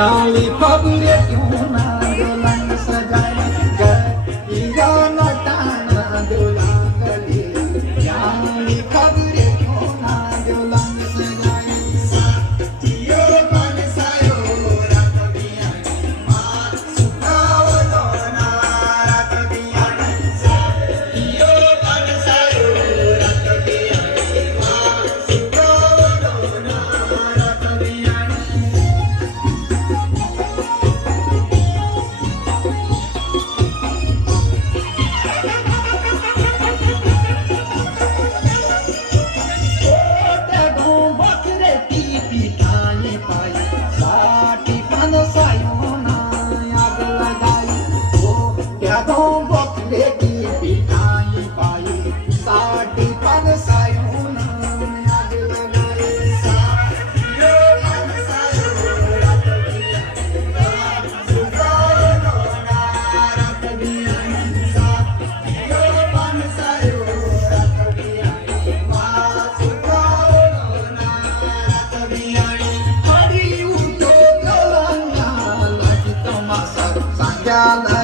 ન્યાલી ખબરે ક્યું ના દોલન સજાય ગીરો નો તાણા દોલન ગલી ન્યાલી ખબરે ક્યું ના દોલન સજાય સાતીયો બનસાયો રાત બિયાણી માં સુખાવલો ના રાત બિયાણી સાતીયો બનસાયો રાત બિયાણી માં સુખાવલો ના રાત બિયાણી Down